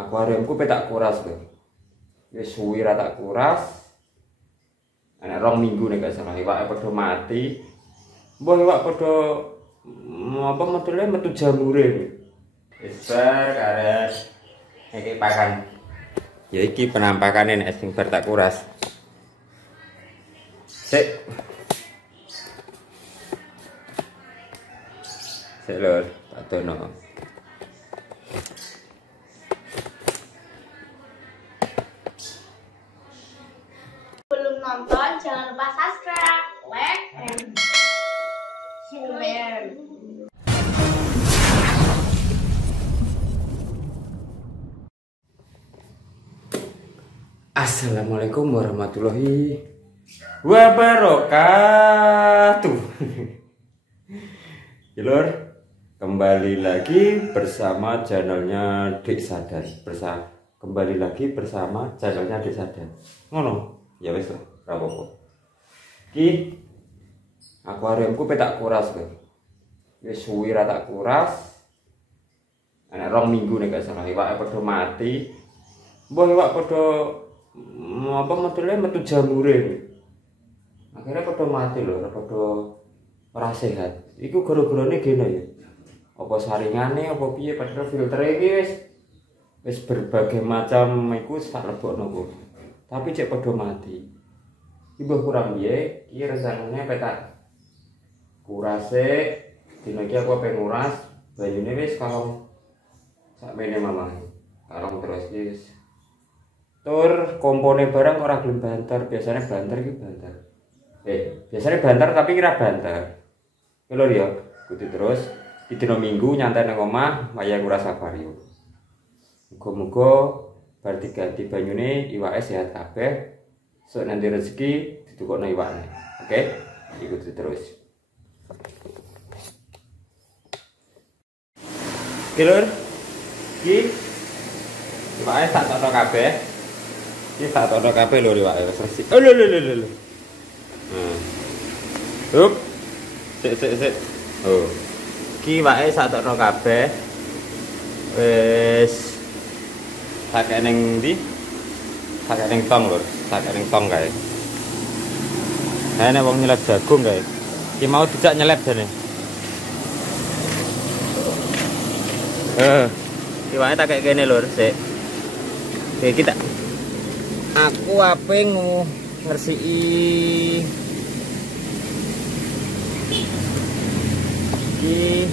Akuariumku pe tak kuras lho. Wis suwi ra tak kuras. Ana 2 minggu nek gak salah iwake padha mati. Mbah iwak padha apa metule metu jamure. Wis bar karet. Iki pakan. Ya iki penampakane nek sing bar tak kuras. Sik. Sik lho, tak dono. Belum nonton, jangan lupa subscribe, like, and share. Assalamualaikum warahmatullahi wabarakatuh. Lur, kembali lagi bersama channelnya Dik Sadar. Kembali lagi bersama channelnya Dik Sadar. Ngono. Ya wis ora apa-apa. Iki akuariumku pe tak kuras lho. Wis suwi ra tak kuras. Ana 2 minggu nek gak salah iwake padha mati. Mbah iwak padha apa metule metu jamure. Akhirnya padha mati lho, padha ora sehat. Iku gara-garane gene ya. Apa saringane apa piye padahal filtere iki wis berbagai macam iku tak lebokno kok. Tapi cek padha mati. Ibu kurang piye, iki rencanane petak kurase dina iki aku pengen nguras, banyune wis kalong sakmene mamahe. Kalong terus wis. Tur kompone barang ora gelem banter, biasanya banter iki banter. Biasanya banter tapi kira banter. Iki lho ya, kudu terus di dina Minggu nyantai nang omah wayah nguras akuarium. Muga-muga bar diganti banyune iwake sehat kabeh. Sok nanti rezeki ditukokno iwake. Oke? Ikuti terus. Oke lur. Iki iwake tak tokno kabeh. Iki tak tokno kabeh lur iwake wis resik. Oh lho. Hup. Sik. Oh. Iki iwake sak tokno kabeh. Wis pakai neng di, pakai neng tong lur, pakai neng tong kae. Nah, nek wong nyelep jagung kae. Iki mau dijak nyelep jane. Iwake tak kayak kene lur, sik. Oke, kita aku ape ngresiki iki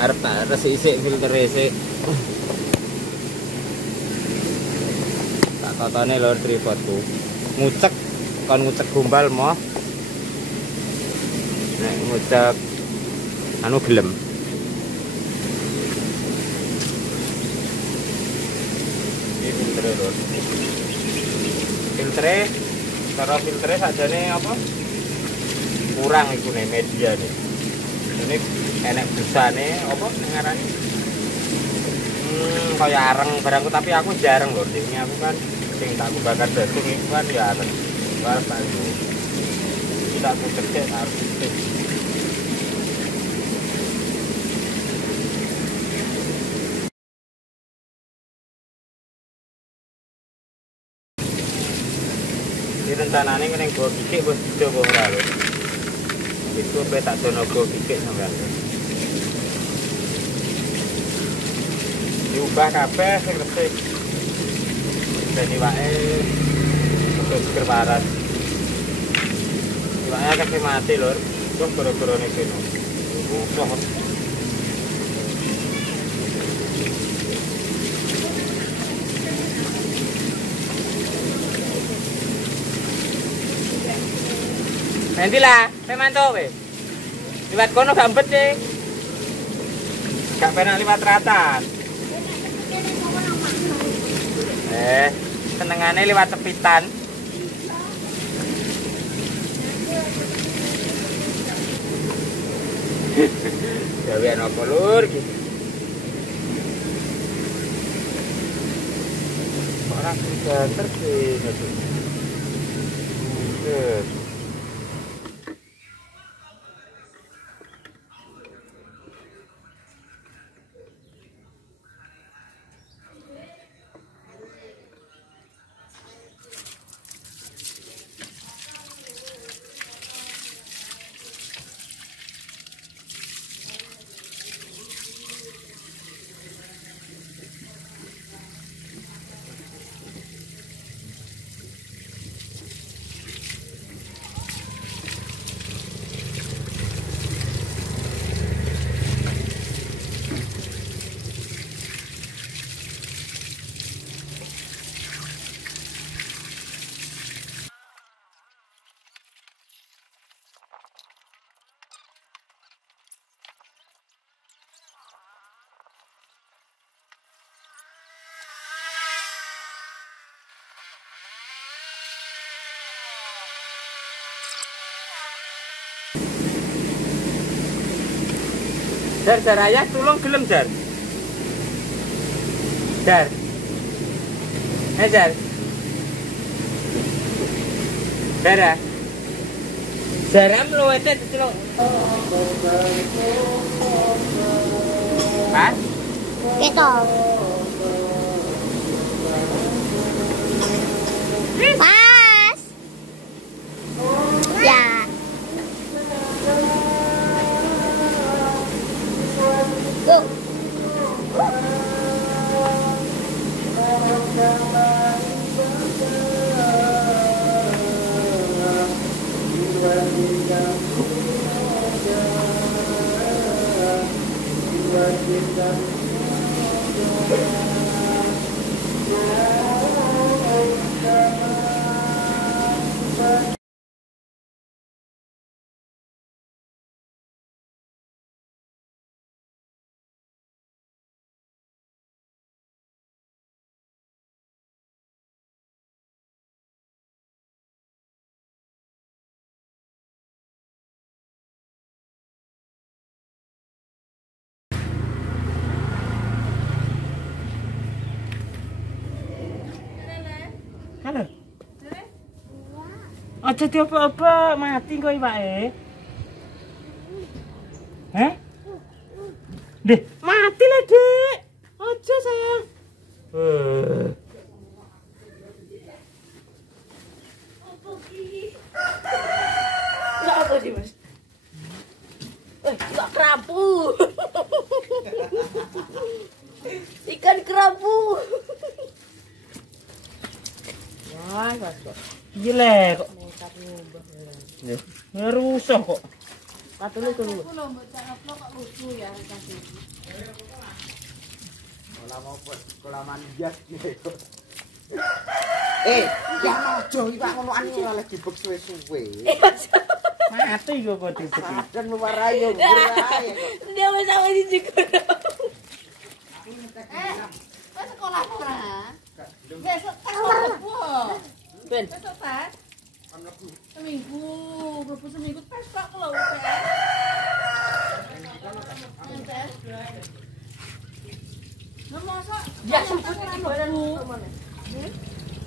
arep tak resik filtere sik. Tak totone lho tripodku. Ngucek kon ngucek gombal moh. Nek ngucek anu gelem. Iki filtere lho. Filtere cara filtere sajane apa? Kurang iku nih media nih. Ini enek busane apa ngarani kaya areng barangku tapi aku jarang lho ini aku kan sing tak bakar daging itu kan ya areng barang tak itu kita aku cek harus cek ini rencananya ini gue kikik bos video gue lalu itu tak dono gue kikik sampai diubah kabeh sing resik. Ben iwake seger parat. Iwake akeh mati lur. Terus gara-garane kene. Musuh. Nanti lah, pemanto weh. Liwat kono gak empet sih. Gak penak liwat ratan. Senengane liwat tepitan. Gawean apa lur iki? Ora banter sih. Jar ayah tulung gelem Jar. Jar. Jar. Dara. Jaram luwete tulung. Pas. Gitu. Pas. Ya. Go. Halo. Aja diopo-opo, mati kok iwake. Hah? Dek, mati lah, Dek. Aja sayang. Enggak apa sih, Mas? Enggak kerapu. Ikan kerapu. Wah, kok. Gile kok. Ya rusuh kok. Patune keluar. Aku lombok cak kok lucu ya kasih. Ya ojo iki Pak ngono anu ora lagi bek suwe-suwe. Mati kok dibeki. Dan mewarai yo murai. Dia wis sampe dijegur. Kok sekolah ora? Besok sekolah. Ben. Besok tes. Seminggu, berapa seminggu tes kok kalau tes. Nah, masa? Ya, sempat ini barang mana?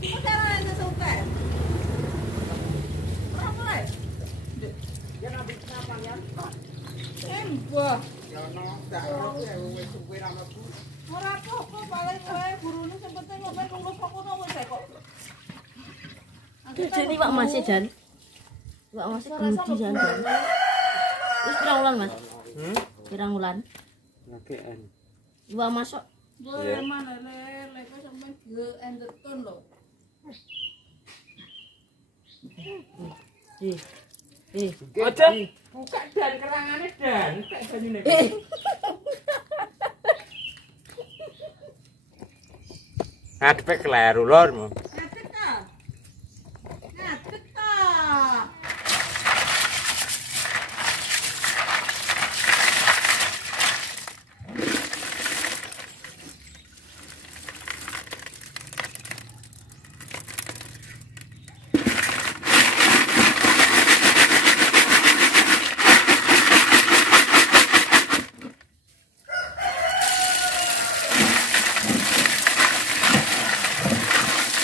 Kok cara ini sampai? Berapa lah? Ya ngambil kenapa ya? Embah. Ya ono dak ora wis suwe ra mlebu. Ora apa-apa, paling wae burune sing penting ngombe lulus kok ngono wis kok. Jadi Pak Mas Jan. Pak Mas gemudi jan. Wis pirang wulan, Mas? Pirang wulan? Ngakean. Iwak masuk. Boleh mana lele kok sampe ge enderton lho. Aja buka dan kerangane dan kayak banyune. Ngadepe kleru lor. Ngadeg ta? Ngadeg ta?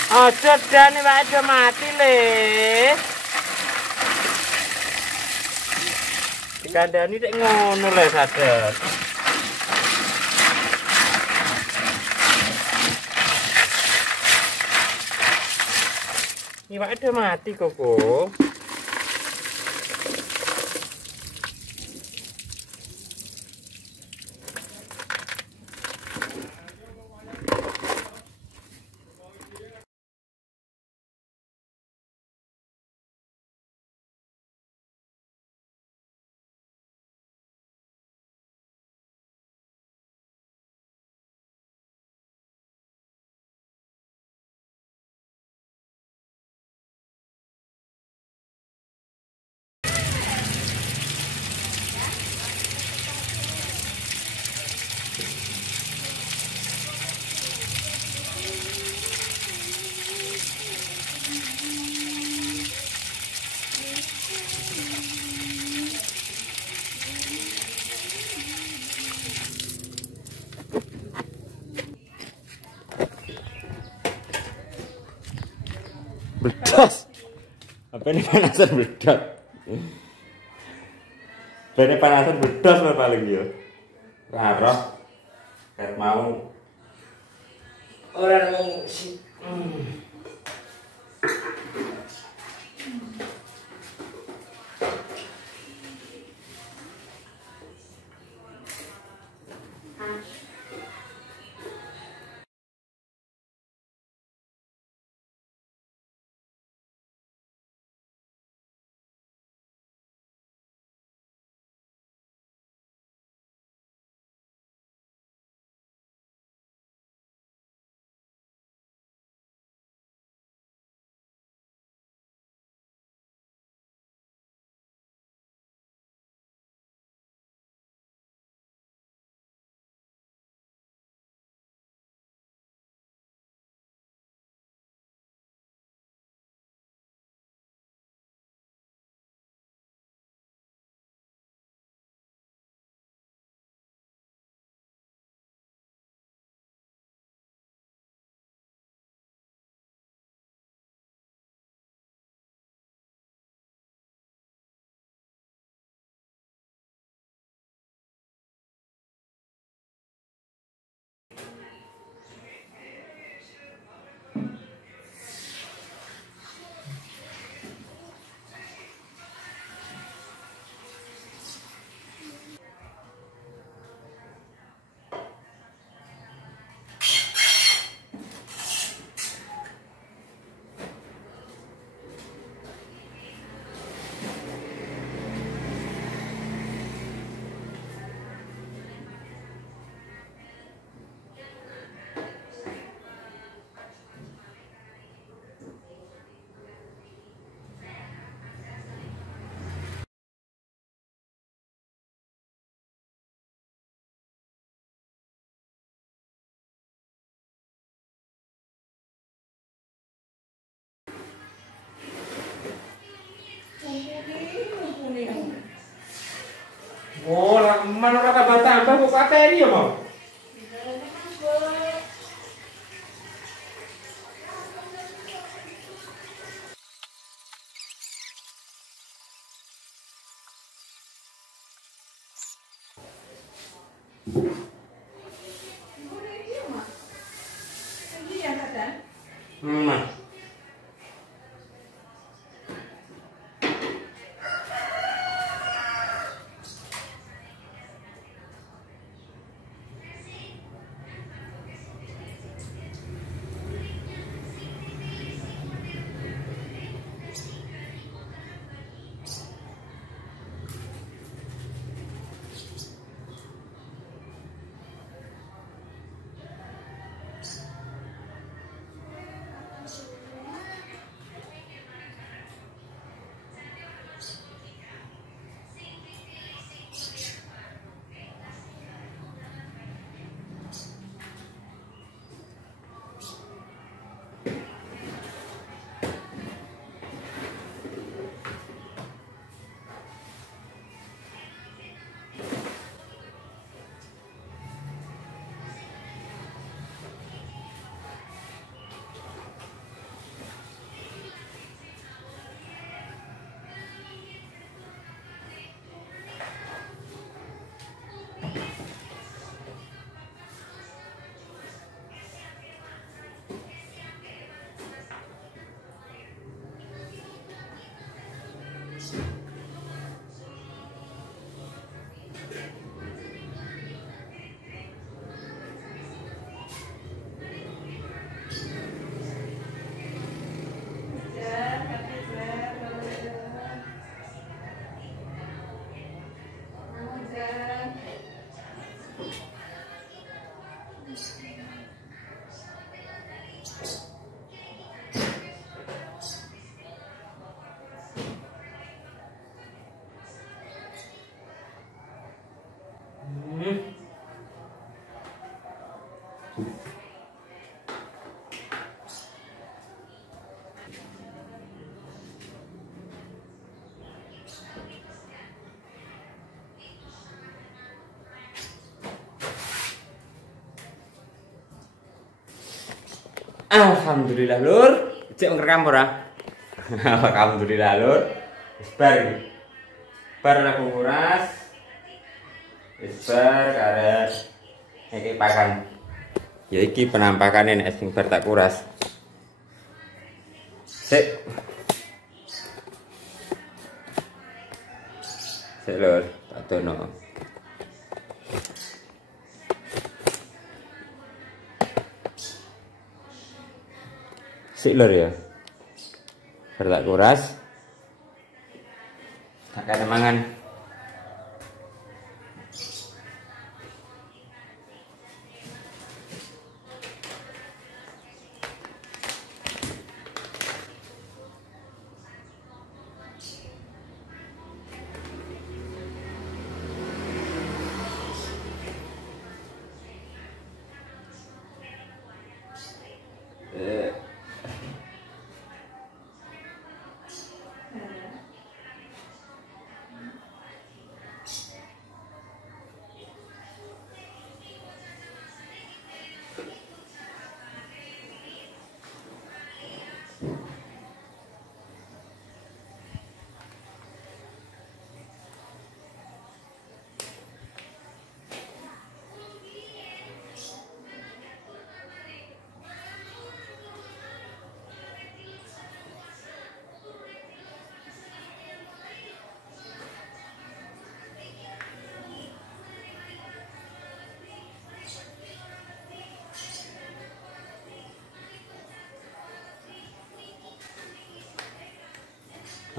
Aja dan iwake do mati le. Dikandani nek ngono le sadar. Iwake do mati kok. Bedos. Apa ini panasan bedos? Bene panasan bedos lho paling yo. Karo ket mau ora nang Oh, mana ora tambah kok pateni ya, Bang? Nah. Alhamdulillah lur, cek ngerekam ora? Alhamdulillah lur. Wis bar iki. Bar aku nguras. Wis bar karep iki pakan. Ya iki penampakane nek sing bar tak kuras. Sik. Sik lur, tak dono. Sik lur ya. Bar tak kuras. Tak kene mangan.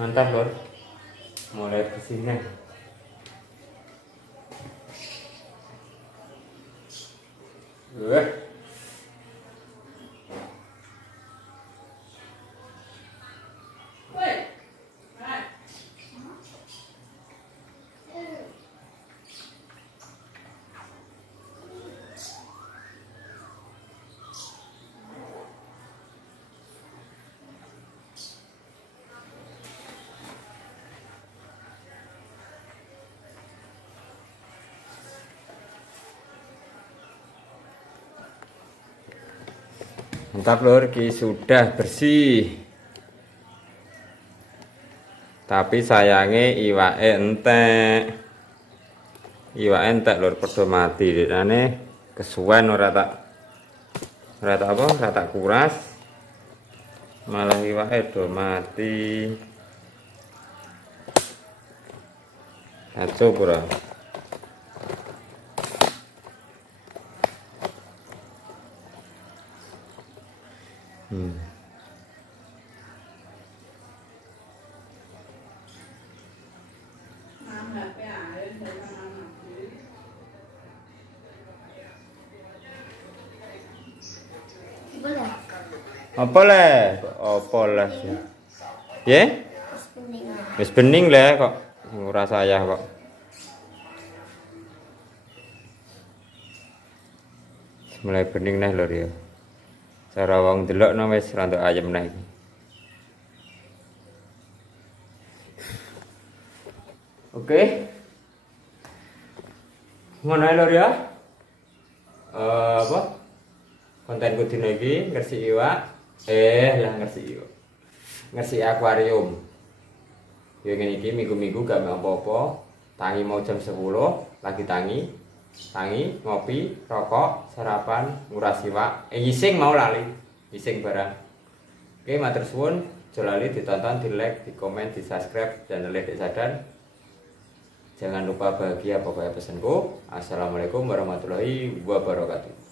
Mantap lor, mulai bersihnya. Mantap lor, ki sudah bersih. Tapi sayangnya iwake entek. Iwake entek lor, padha mati. Dene kesuwen ora tak apa? Ora tak kuras. Malah iwake do mati. Kacau pura. Apa le? Apa le? Ya? Wis bening le kok ora saya kok. Mulai bening neh lho ya. Cara wong delokno wis rada ayem neh iki. Oke. Ngono ae lho ya. Apa? Kontenku dina iki ngersiki iwak. Ngersiki akuarium. Ya ngene iki minggu-minggu gak apa-apa. Tangi mau jam 10 lagi tangi, ngopi, rokok, sarapan, nguras iwak. Ngising mau lali, ngising barang. Oke, matur suwun. Aja lali ditonton, di-like, di-komen, di-subscribe channel Dek Sadan. Jangan lupa bahagia pokoknya pesanku. Assalamualaikum warahmatullahi wabarakatuh.